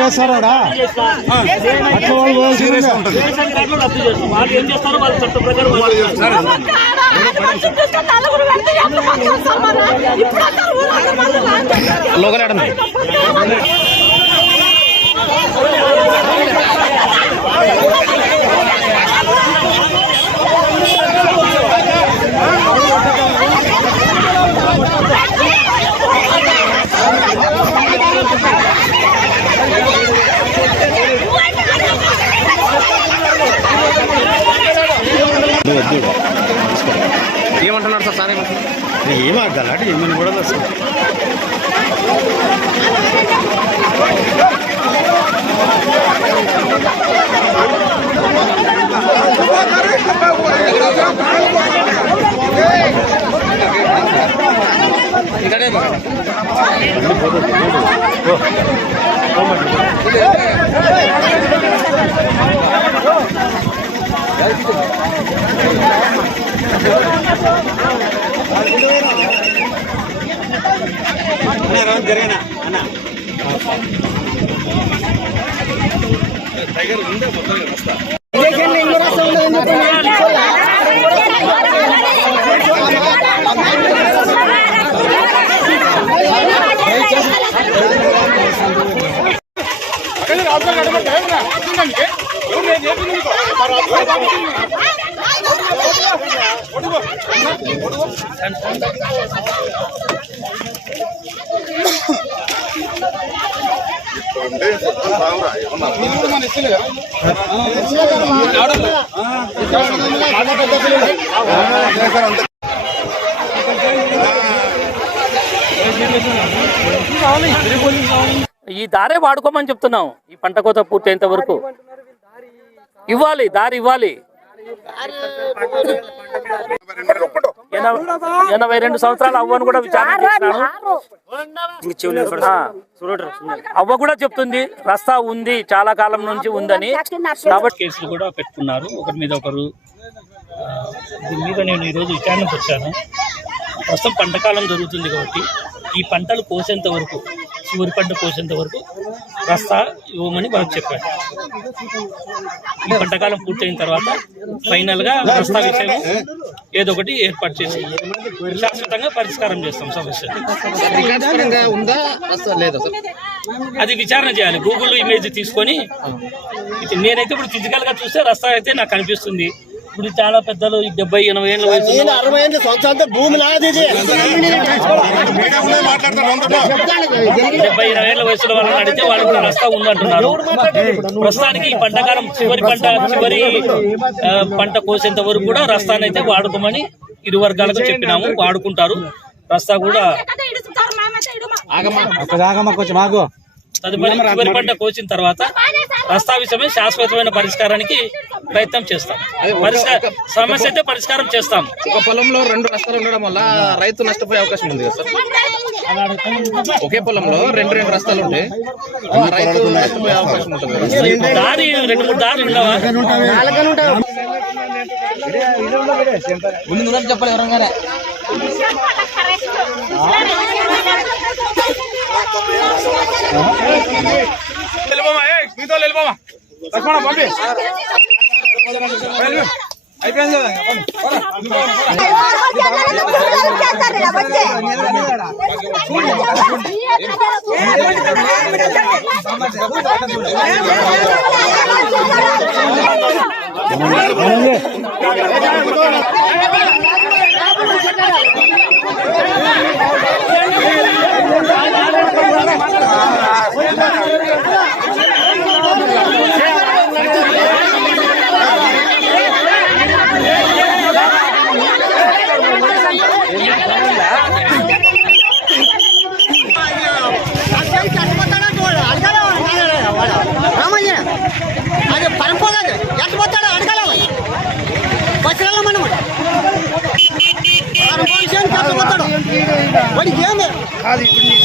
వేస్తారా ఏం చేస్తారో వాళ్ళ చట్ట ప్రకారం ఏమంటున్నారు సార్? సార్ ఏమర్థాలి అంటే ఏమని కూడా వస్తుంది. జరిగినా అన్న టైగర్ ఉందే మొత్తం వస్తా ఈ దారే వాడుకోమని చెప్తున్నాం. ఈ పంట కోత పూర్తయినంత వరకు ఇవ్వాలి, దారి ఇవ్వాలి. 82 సంవత్సరాలు అవ్వను కూడా విచారణ చేసినాను. అవ్వ కూడా చెప్తుంది రస్తా ఉంది, చాలా కాలం నుంచి ఉందని. కాబట్టి కేసులు కూడా పెట్టుకున్నారు ఒకరి మీద ఒకరు. దీని మీద నేను ఈరోజు విచారణకు వచ్చాను. ప్రస్తుతం పంటకాలం జరుగుతుంది కాబట్టి ఈ పంటలు కోసేంత వరకు, చివరి పంట కోసేంత వరకు రస్తా ఇవ్వమని వాళ్ళకి చెప్పాను. ఈ పంటకాలం పూర్తయిన తర్వాత ఫైనల్గా రస్తా విషయం ఏదో ఒకటి ఏర్పాటు చేసి శాశ్వతంగా పరిష్కారం చేస్తాం సమస్య. అది విచారణ చేయాలి. గూగుల్ ఇమేజ్ తీసుకొని, నేనైతే ఇప్పుడు ఫిజికల్గా చూస్తే రస్తా అయితే నాకు కనిపిస్తుంది. ఇప్పుడు చాలా పెద్దలు 70-80 ఏళ్ళ వయసు, 60 సంవత్సరాలతో భూమి లాది 70-20 ఏళ్ళ వయసులో వాళ్ళని అడిగితే వాళ్ళు కూడా రస్తా ఉందంటున్నారు. ప్రస్తుతానికి ఈ పంటకాలం చివరి పంట కోసేంత వరకు కూడా రస్తాను అయితే వాడుకోమని ఇరు వర్గాలకు చెప్పినాము. వాడుకుంటారు. రస్తా కూడా తదుపరి చివరి పంట కోసిన తర్వాత రస్తా విషయమే శాశ్వతమైన పరిష్కారానికి ప్రయత్నం చేస్తాం. సమస్య అయితే పరిష్కారం చేస్తాం. ఒక పొలంలో 2 రస్తాలు ఉండడం వల్ల రైతు నష్టపోయే అవకాశం ఉంది కదా సార్? ఒకే పొలంలో 2 రస్తాలు ఉంటే రైతు నష్టపోయే అవకాశం ఉంటుంది. దారి 2-3 దారులు ఉండవా? చెప్పాలి ఎవరంగానే మీతో వెళ్ళిపోమా లక్ష్మణ పంపి అయిపోయింది అది పనిపోలేదు ఎంత పోతాడో అడగాల కాదు ఇప్పుడు నీ